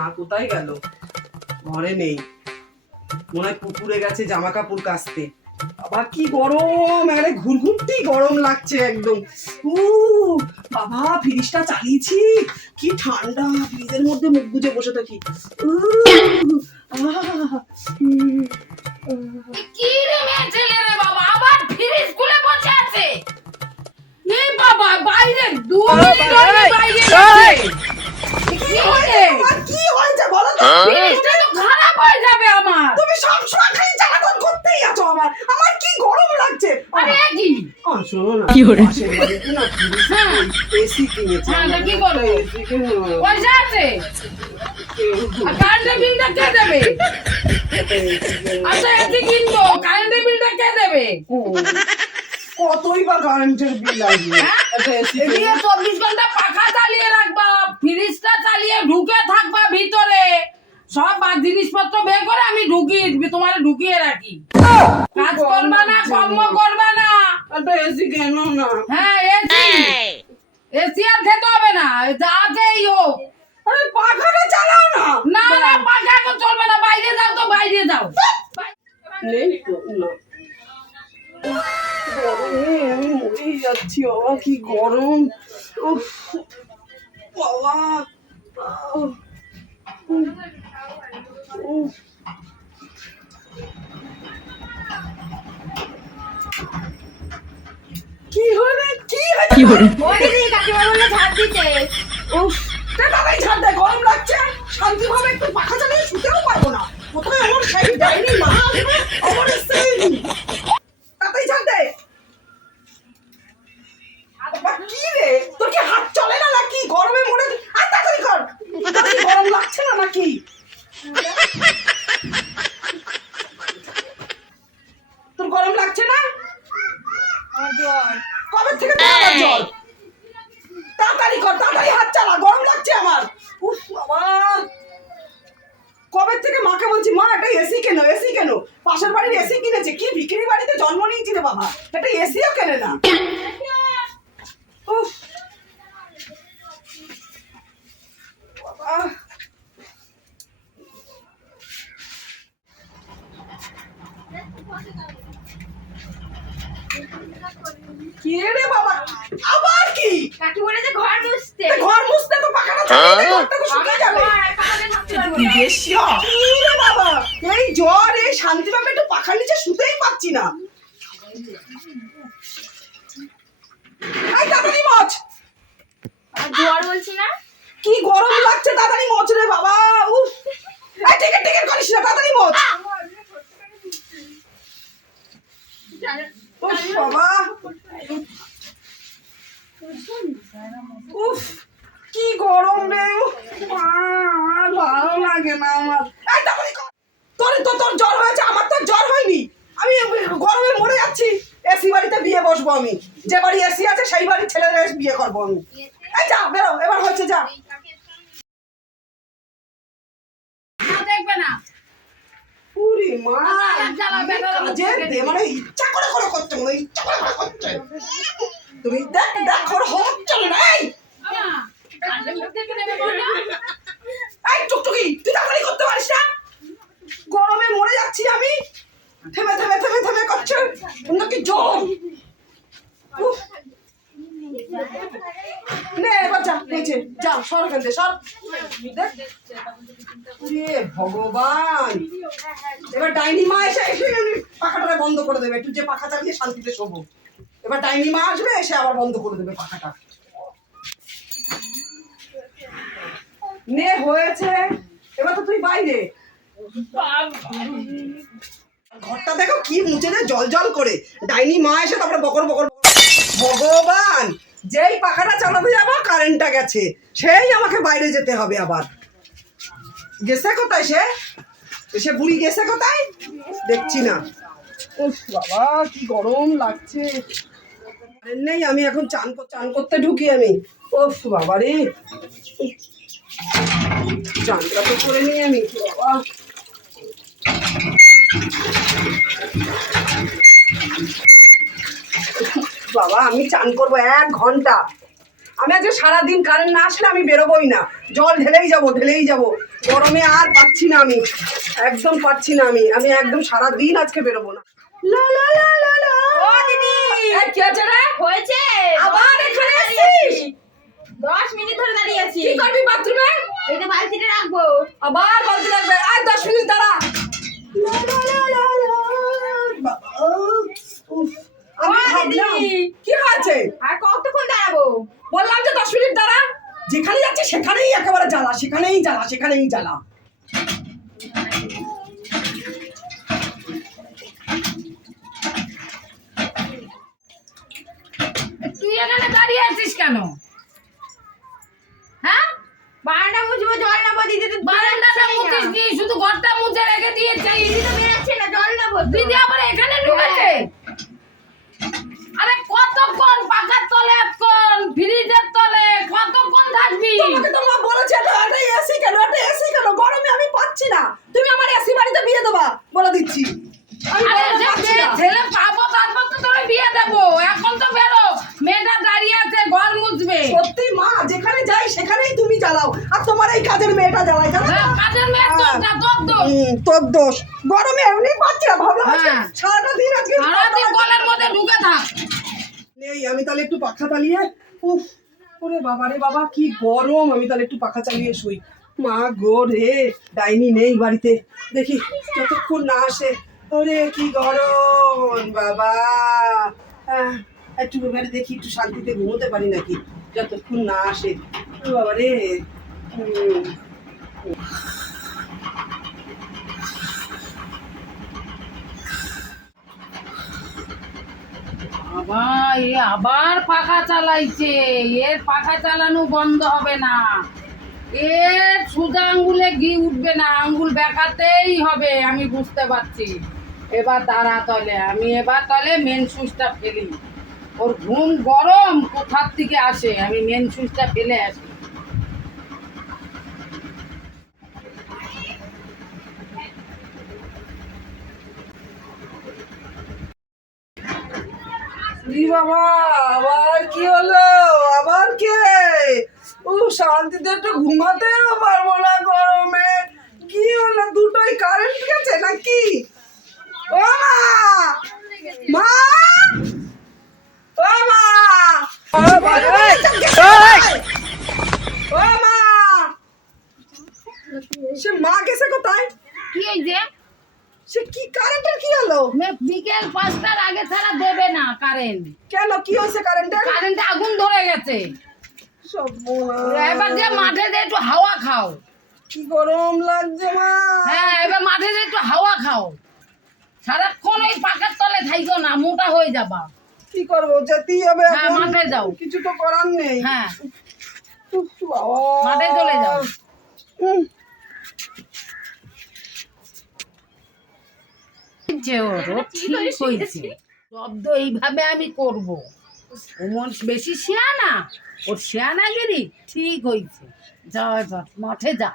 মা কোথায় গেল ঘরে নেই মনে হয় পুকুরে গেছে জামা কাপড় কাচতে বাবা কি গরম আরে ঘুরঘুরটি গরম লাগছে একদম উ বাবা ফ্রিজটা চালিয়েছি কি ঠান্ডা ফ্রিজের মধ্যে মুখ গুজে বসে থাকি। কি রে মেয়ে রে বাবা আবার ফ্রিজ খুলে বসে আছে এই বাবা বাইরে দু মিনিট বাইরে গেছে। কি হয়েছে তোমার কি হয়েছে বলো তো ফ্রিজটা তো খারাপ হয়ে যাবে আমার। তুমি সবসময় খালি জ্বালাতন করতেই আছো আমার আমার কি গরম লাগছে? আরে কি আহ, শোনো না কি হলো? পাশের বাড়িতে না হ্যাঁ। এসি কিনেছে। হ্যাঁ, তা কি করব? এসি কিনে আর কারেন্টের বিলটা কে দেবে? আচ্ছা এসি কিনবো? কারেন্টের বিলটা কে দেবে? কতই বা কারেন্টের বিল আসবে? হ্যাঁ? এদিকে চব্বিশ ঘণ্টা পাখা চালিয়ে রাখবা ফ্রিজটা চালিয়ে ঢুকে থাকবা ভিতরে সব জিনিসপত্র বের করে আমি ঢুকি তোমার ঢুকিয়ে রাখি। কাজ করবা না কর্ম করবা না। এসি কেন না? হ্যাঁ এসি। এসি আর খেতে হবে না যা আছেই হোক। আরে পাখাটা চালাও না। না না পাখা তো চলবে না বাইরে যাও তো বাইরে যাও। না। আমি মরেই যাচ্ছি বাবা কি গরম। বাবা। উফ, উফ। কি হলো? কি কি হলো? উফ তা তাড়াতাড়ি ছাড় গরম লাগছে। শান্তিভাবে একটু পাখা চালিয়ে শুতেও পারব না। কোথায় আমার সেই ডাইনি মা। আমার সেই তাড়াতাড়ি কর, তাড়াতাড়ি হাত চালা, গরম লাগছে আমার। উফ বাবা। কবে থেকে মাকে বলছি, মা, একটা এসি কেন এসি কেন? পাশের বাড়ির এসি কিনেছে। কি বিক্রি বাড়িতে জন্ম নিয়েছি রে বাবা। একটা এসিও কেনে না উফ বাবা কি রে বাবা আবার কি? কাকি বলেছে ঘর মুছতে। ঘর মুছতে তো পাখাটা চালিয়ে ঘরটা তো শুকিয়ে যাবে। বাবা? এই জ্বর এই শান্তিভাবে একটু পাখার নিচে শুতেই পাচ্ছি না। এই তাড়াতাড়ি মচ। ঘর বলছি না? কি গরম লাগছে তাড়াতাড়ি মচ রে বাবা। উফ! এই টিকেট টিকেট করিস না তাড়াতাড়ি মচ। বাবা। উফ, কি গরম রে ভালো লাগে না আমার। তোর তো তোর জ্বর হয়েছে, আমার তো জ্বর হয়নি। আমি গরমে মরে যাচ্ছি। এসি বাড়িতে বিয়ে বসবো আমি। যে বাড়ি এসি আছে, সেই বাড়ির ছেলেরা বিয়ে করব আমি এই যা বেরো এবার হচ্ছে যা কেউ দেখবে না পুরি মা মানে ইচ্ছা করে করে ইচ্ছা করে করে তুমি দেখ দেখ করে হচ্ছে না এই। টুকটুকি তুই তাড়াতাড়ি করতে পারিস না। গরমে মরে যাচ্ছি আমি। থেমে থেমে থেমে থেমে করছে। নাকি উফ। নে যা নিচে যা সর থেকে, সর। ভগবান! এবার ডাইনি মা এসে এসে পাখাটা বন্ধ করে দেবে। একটু যে পাখা চালিয়ে শান্তিতে শোবো। এবার ডাইনি মা আসবে, এসে আবার বন্ধ করে দেবে পাখাটা। নে, হয়েছে। এবার তো তুই বাইরে। ঘরটা দেখো কি মুছে জল জল করে। ডাইনি মা এসে তারপরে বকর বকর। ভগবান! যেই পাখাটা চালাতে যাব কারেন্টটা গেছে। সেই আমাকে বাইরে যেতে হবে আবার। গেছে কোথায় সে? সে বুড়ি গেছে কোথায়? দেখছি না। বাবা কি গরম লাগছে। কারেন্ট নেই আমি এখন চান চান করতে ঢুকি আমি। উফ বাবা রে। চানটা তো করে নিই আমি বাবা। বাবা আমি চান করব এক ঘণ্টা। আমি আজকে সারাদিন কারেন্ট না আসলে আমি বেরোবোই না। জল ঢেলেই যাব ঢেলেই যাব। গরমে আর পাচ্ছি না আমি। একদম পাচ্ছি না আমি। আমি একদম সারা দিন আজকে বেরোবো না। লা লা লা লা লা। ও দিদি! কি হয়েছে রে? হয়েছে। আবার দশ এখানে মিনিট ধরে দাঁড়িয়ে আছি। কি করবি বাথরুমে? এই যে বালতিটা রাখব। আবার বলতে আর দশ মিনিট দাঁড়া। লা লা লা লা লা। বাবা, উফ, আমি ও ভাবলাম দিদি কি হয়েছে আর কতক্ষণ দাঁড়াবো বললাম যে দশ মিনিট দাঁড়া যেখানে যাচ্ছে সেখানেই একেবারে জ্বালা সেখানেই জ্বালা সেখানেই জ্বালা। তুই এখানে দাঁড়িয়ে আছিস কেন? হ্যাঁ? বারান্দা মুছবো জল নেব দিদি বারান্দাটা মুছিস কি? শুধু ঘরটা মুছে রেখে দিয়েছে। দিদি তো বেরোচ্ছে না জল নেব তো। দিদি আবার এখানে ঢুকেছে? আরে কতক্ষণ পাখার তলে ফ্রিজের তলে? কতক্ষণ থাকবি? তোমাকে তো মা বলেছে এটা একটা এসি কেন একটা এসি কেন গরমে আমি পাচ্ছি না তুমি আমার এসি বাড়িতে বিয়ে দেবা বলে দিচ্ছি আমি আরে গরমে সে পাচ্ছি মেয়ে না। ছেলে পাবো তারপর তো তোরে বিয়ে দেবো এখন তো বেরো মেয়েটা দাঁড়িয়ে আছে ঘর মুছবে সত্যি মা যেখানে যাই সেখানেই তুমি জ্বালাও আর তোমার এই কাজের মেয়েটা জ্বালাই জানো হ্যাঁ, মেয়ের তোর দোষ। গরমে এমনি পাচ্ছি না ভাবলাম হ্যাঁ। সারাটা দিন আজকে মধ্যে ঢুকে থাক। নেই আমি তাহলে একটু পাখা চালিয়ে উফ ওরে বাবা রে বাবা কি গরম। আমি তাহলে একটু পাখা চালিয়ে শুই। মা গো রে ডাইনি নেই বাড়িতে। দেখি যতক্ষণ না আসে। ওরে কি গরম বাবা। একটু দেখি একটু শান্তিতে ঘুমোতে পারি নাকি? যতক্ষণ না আসে। আবার পাখা চালাইছে। এর পাখা চালানো বন্ধ হবে না। এর সোজা আঙ্গুলে ঘি উঠবে না। আঙ্গুল বেঁকাতেই হবে, আমি বুঝতে পারছি। এবার দাঁড়া তলে আমি এবার তলে মেন সুইচটা ফেলি। ওর ঘুম গরম কোথার থেকে আসে? আমি মেন সুইচটা ফেলে আসি। বাবা, আবার কি হলো? আবার কে? ও, শান্তিতে একটু ঘুমাতেও পারব না গরমে। কি হলো? দুটোই কারেন্ট গেছে নাকি? ও মা! মা! ও মা! ও মা! সে মা গেছে কোথায়? কি এই যে সে কি কারেন্টের কি হলো? বিকেল পাঁচটার আগে ছাড়া দেবে না কারেন্ট। কেন? কি হয়েছে কারেন্টের কারেন্টে আগুন ধরে গেছে। সব এবার যে মাঠে যে একটু হাওয়া খাও। কি গরম লাগছে মা। হ্যাঁ এবার মাঠে যে একটু হাওয়া খাও। সারাক্ষণ ওই পাকার তলে থাইকো না মোটা হয়ে যাবা। কি করব? যেতেই হবে হ্যাঁ, মাঠে যাও। কিছু তো করার নেই। হ্যাঁ। মাঠে চলে যাও। উম, যে ওর ও ঠিক হয়েছে। শব্দ এইভাবে আমি করব। ওমন বেশি শিয়ানা। ওর শিয়ানাগিরি ঠিক হয়েছে। যা যা মাঠে যা।